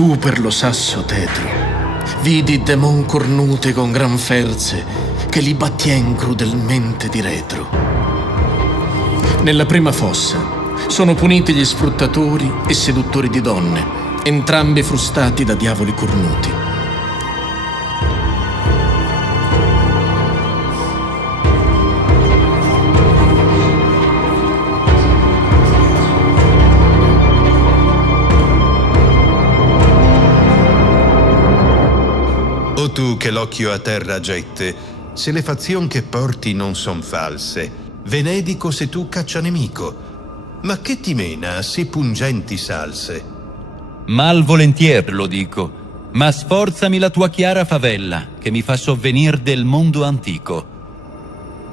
Su per lo sasso tetro vidi demon cornute con gran ferze che li battien crudelmente di retro. Nella prima fossa sono puniti gli sfruttatori e seduttori di donne, entrambi frustati da diavoli cornuti. O tu che l'occhio a terra gette, se le fazioni che porti non son false, venedico se tu caccia nemico, ma che ti mena a sì pungenti salse? Mal volentier lo dico, ma sforzami la tua chiara favella, che mi fa sovvenir del mondo antico.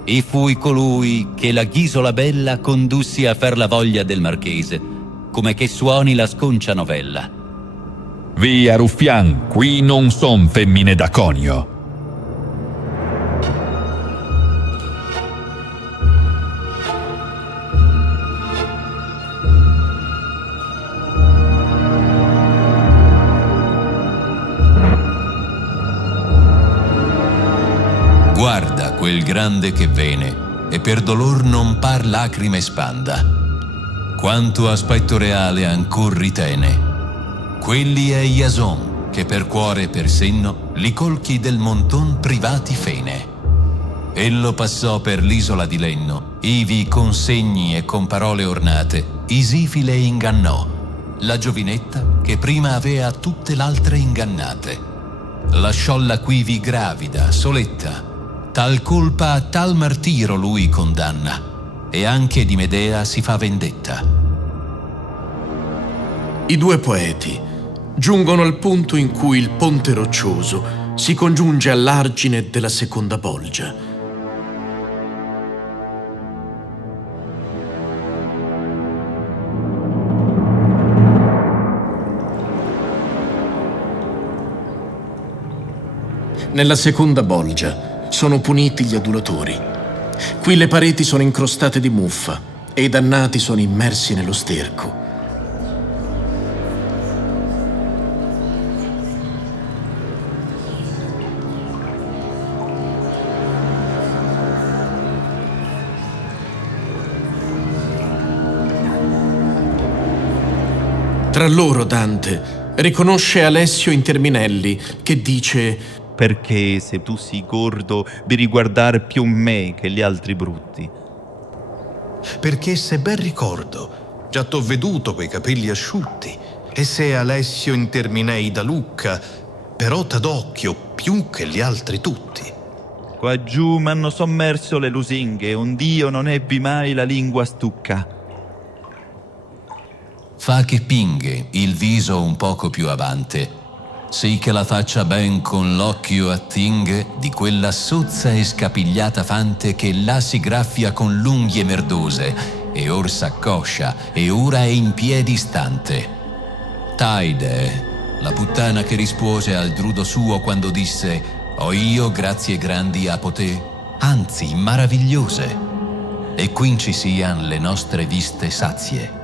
E fui colui che la ghisola bella condussi a far la voglia del marchese, come che suoni la sconcia novella. Via ruffian, qui non son femmine da conio. Guarda quel grande che vene, e per dolor non par lacrime spanda. Quanto aspetto reale ancor ritene. Quelli è Iason, che per cuore e per senno li colchi del monton privati fene. Ello passò per l'isola di Lenno, ivi con segni e con parole ornate, Isifile ingannò, la giovinetta che prima avea tutte l'altre ingannate. Lasciolla quivi gravida, soletta, tal colpa a tal martiro lui condanna, e anche di Medea si fa vendetta. I due poeti giungono al punto in cui il ponte roccioso si congiunge all'argine della seconda bolgia. Nella seconda bolgia sono puniti gli adulatori. Qui le pareti sono incrostate di muffa e i dannati sono immersi nello sterco. Tra loro Dante riconosce Alessio Interminelli che dice: perché se tu sei gordo di riguardare più me che gli altri brutti? Perché se ben ricordo, già t'ho veduto quei capelli asciutti, e se Alessio Interminei da Lucca, però t'adocchio più che gli altri tutti. Qua giù m'hanno sommerso le lusinghe, un dio non ebbi mai la lingua stucca. Fa che pinghe il viso un poco più avante, sì che la faccia ben con l'occhio attinghe di quella sozza e scapigliata fante che là si graffia con l'unghie merdose, e or s'accoscia, e ora è in piedi stante. Taide, la puttana che rispose al drudo suo quando disse: ho io grazie grandi a poté, anzi maravigliose, e quinci sian le nostre viste sazie.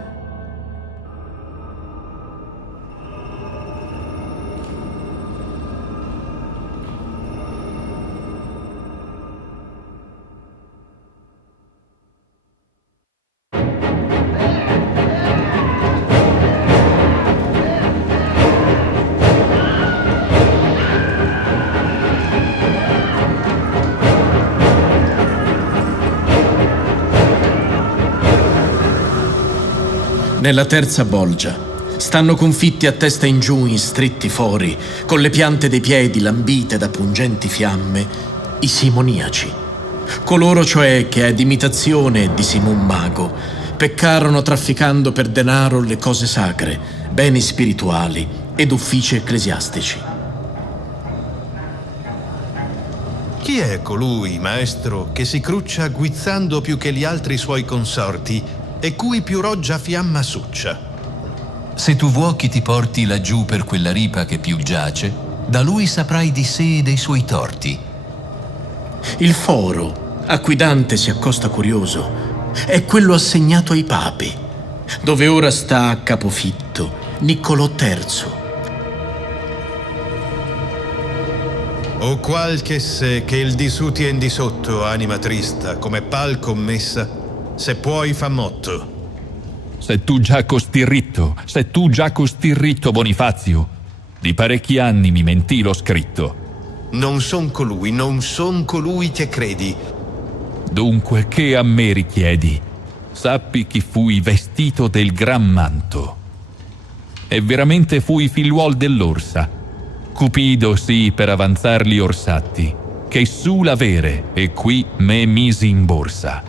Nella terza bolgia stanno confitti a testa in giù in stretti fori, con le piante dei piedi lambite da pungenti fiamme, i simoniaci. Coloro cioè che ad imitazione di Simon Mago peccarono trafficando per denaro le cose sacre, beni spirituali ed uffici ecclesiastici. Chi è colui, maestro, che si cruccia guizzando più che gli altri suoi consorti e cui più roggia fiamma succia? Se tu vuoi che ti porti laggiù per quella ripa che più giace, da lui saprai di sé e dei suoi torti. Il foro, a cui Dante si accosta curioso, è quello assegnato ai papi, dove ora sta a capofitto Niccolò III, O qualche se che il di su tien di sotto, anima trista, come pal commessa, se puoi fa motto. Se tu già così ritto, Bonifazio, di parecchi anni mi mentì lo scritto. Non son colui che credi. Dunque, che a me richiedi? Sappi chi fui vestito del gran manto. E veramente fui figliuol dell'orsa. Cupido sì per avanzar gli orsatti, che su l'avere e qui me misi in borsa.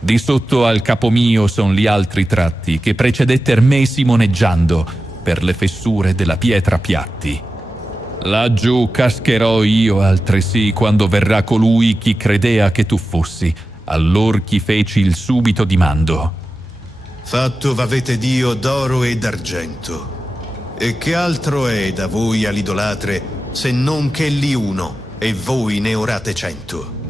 Di sotto al capo mio son gli altri tratti che precedetter me simoneggiando per le fessure della pietra piatti. Laggiù cascherò io altresì quando verrà colui chi credea che tu fossi, allor chi feci il subito dimando. Fatto v'avete Dio d'oro e d'argento. E che altro è da voi all'idolatre se non che lì uno e voi ne orate 100?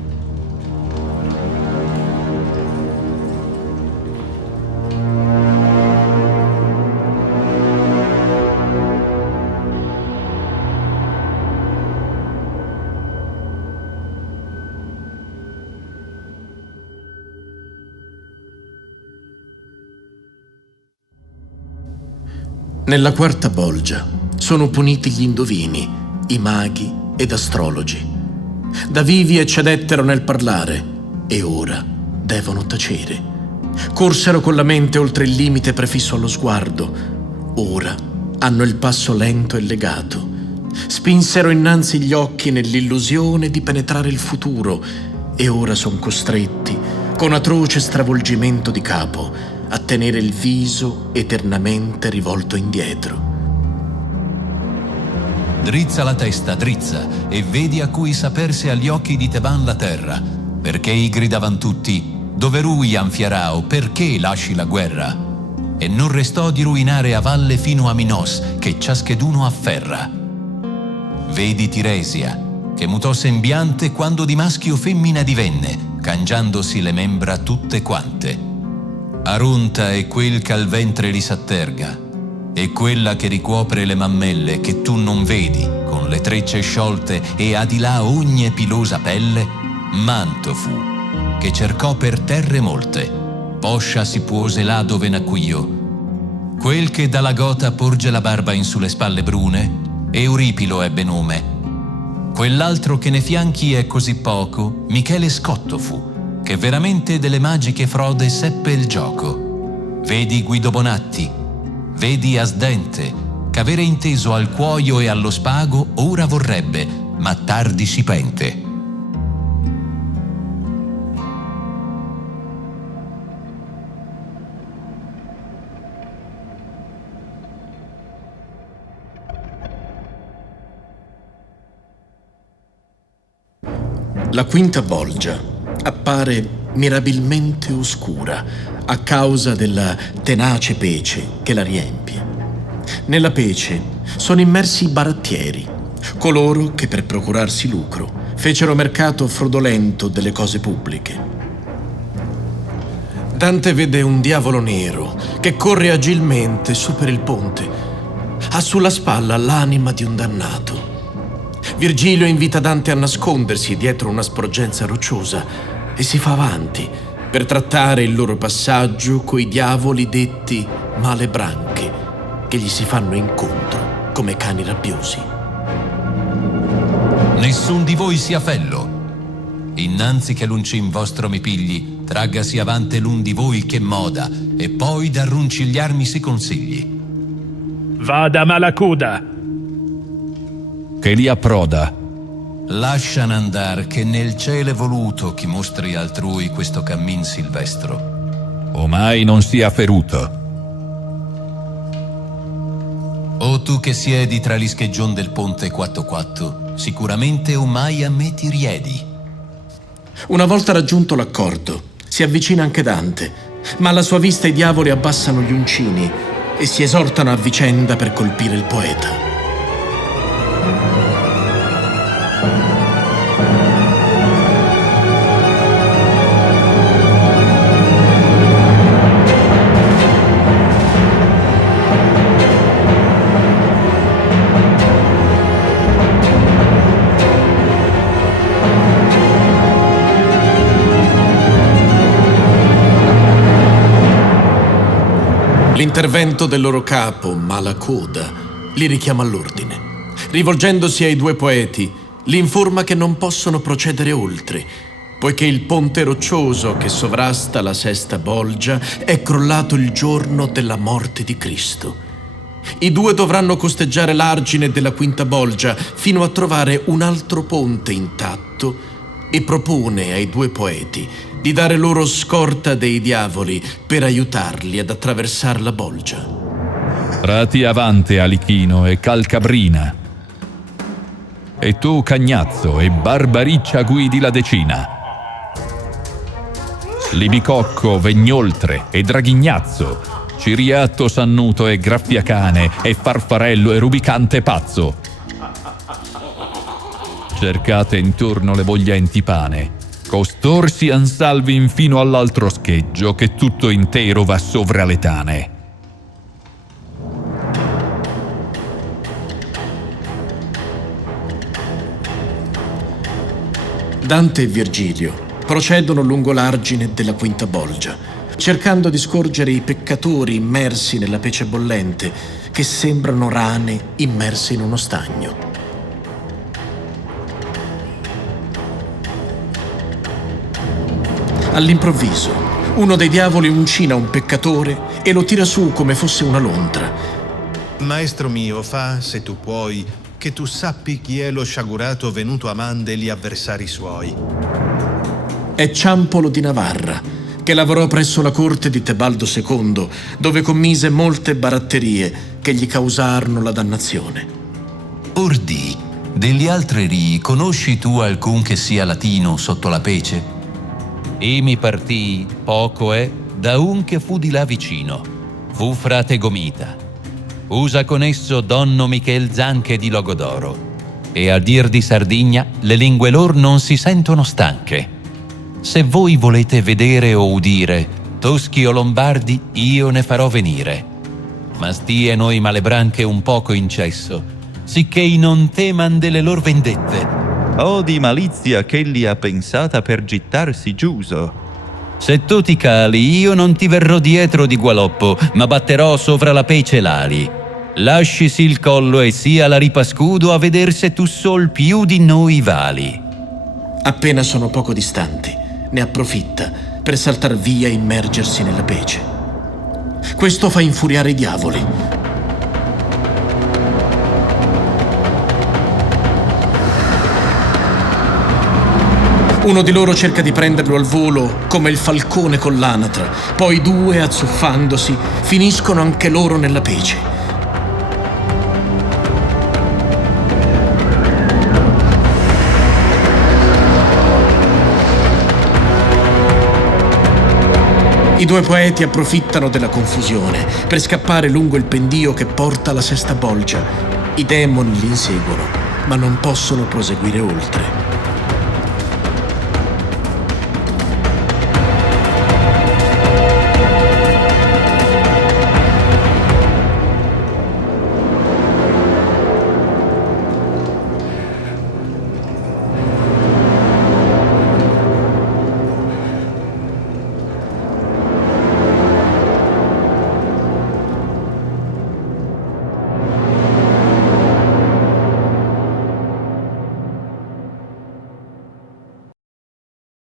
Nella quarta bolgia sono puniti gli indovini, i maghi ed astrologi. Da vivi eccedettero nel parlare e ora devono tacere. Corsero con la mente oltre il limite prefisso allo sguardo. Ora hanno il passo lento e legato. Spinsero innanzi gli occhi nell'illusione di penetrare il futuro e ora son costretti, con atroce stravolgimento di capo, a tenere il viso eternamente rivolto indietro. Drizza la testa, drizza, e vedi a cui saperse agli occhi di Teban la terra, perché i gridavan tutti, dove rui anfiarà o perché lasci la guerra? E non restò di ruinare a valle fino a Minos, che ciascheduno afferra. Vedi Tiresia, che mutò sembiante quando di maschio femmina divenne, cangiandosi le membra tutte quante. Arunta è quel che al ventre li s'atterga, e quella che ricopre le mammelle che tu non vedi, con le trecce sciolte e a di là ogni pilosa pelle, manto fu, che cercò per terre molte, poscia si puose là dove nacqui io. Quel che dalla gota porge la barba in sulle spalle brune, Euripilo ebbe nome. Quell'altro che ne fianchi è così poco, Michele Scotto fu, che veramente delle magiche frode seppe il gioco. Vedi Guido Bonatti, vedi Asdente, ch'avere inteso al cuoio e allo spago ora vorrebbe, ma tardi si pente. La quinta bolgia appare mirabilmente oscura a causa della tenace pece che la riempie. Nella pece sono immersi i barattieri, coloro che per procurarsi lucro fecero mercato fraudolento delle cose pubbliche. Dante vede un diavolo nero che corre agilmente su per il ponte. Ha sulla spalla l'anima di un dannato. Virgilio invita Dante a nascondersi dietro una sporgenza rocciosa e si fa avanti per trattare il loro passaggio coi diavoli detti male branche che gli si fanno incontro come cani rabbiosi. Nessun di voi sia fello. Innanzi che l'uncin vostro mi pigli, traggasi avante l'un di voi che moda, e poi da runcigliarmi si consigli. Vada Malacuda. Che li approda. Lascian andar che nel cielo è voluto chi mostri altrui questo cammin silvestro. Omai non sia feruto. O tu che siedi tra gli scheggion del ponte quatto, sicuramente omai a me ti riedi. Una volta raggiunto l'accordo, si avvicina anche Dante, ma alla sua vista i diavoli abbassano gli uncini e si esortano a vicenda per colpire il poeta. L'intervento del loro capo, Malacoda, li richiama all'ordine. Rivolgendosi ai due poeti, li informa che non possono procedere oltre, poiché il ponte roccioso che sovrasta la sesta bolgia è crollato il giorno della morte di Cristo. I due dovranno costeggiare l'argine della quinta bolgia fino a trovare un altro ponte intatto e propone ai due poeti di dare loro scorta dei diavoli per aiutarli ad attraversare la bolgia. Rati avante, Alichino e Calcabrina. E tu, Cagnazzo, e Barbariccia guidi la decina. Libicocco, Vegnoltre e Draghignazzo, Ciriatto, Sannuto e Graffiacane e Farfarello e Rubicante Pazzo. Cercate intorno le voglienti pane, costor sian salvi infino all'altro scheggio che tutto intero va sovra le tane. Dante e Virgilio procedono lungo l'argine della quinta bolgia, cercando di scorgere i peccatori immersi nella pece bollente, che sembrano rane immerse in uno stagno. All'improvviso, uno dei diavoli uncina un peccatore e lo tira su come fosse una lontra. Maestro mio, fa, se tu puoi, che tu sappi chi è lo sciagurato venuto a man degli avversari suoi. È Ciampolo di Navarra, che lavorò presso la corte di Tebaldo II, dove commise molte baratterie che gli causarono la dannazione. Ordì, degli altri rii conosci tu alcun che sia latino sotto la pece? E mi partì, poco è, da un che fu di là vicino. Fu frate Gomita. Usa con esso donno Michel Zanche di Logodoro. E a dir di Sardegna le lingue lor non si sentono stanche. Se voi volete vedere o udire toschi o lombardi, io ne farò venire. Ma stie noi malebranche un poco in cesso, sicché non teman delle lor vendette. O di malizia che li ha pensata per gittarsi giuso. Se tu ti cali, io non ti verrò dietro di gualoppo, ma batterò sovra la pece l'ali. Lascisi il collo e sia la ripa scudo a veder se tu sol più di noi vali. Appena sono poco distanti, ne approfitta per saltar via e immergersi nella pece. Questo fa infuriare i diavoli. Uno di loro cerca di prenderlo al volo come il falcone con l'anatra, poi due, azzuffandosi, finiscono anche loro nella pece. I due poeti approfittano della confusione per scappare lungo il pendio che porta alla sesta bolgia. I demoni li inseguono, ma non possono proseguire oltre.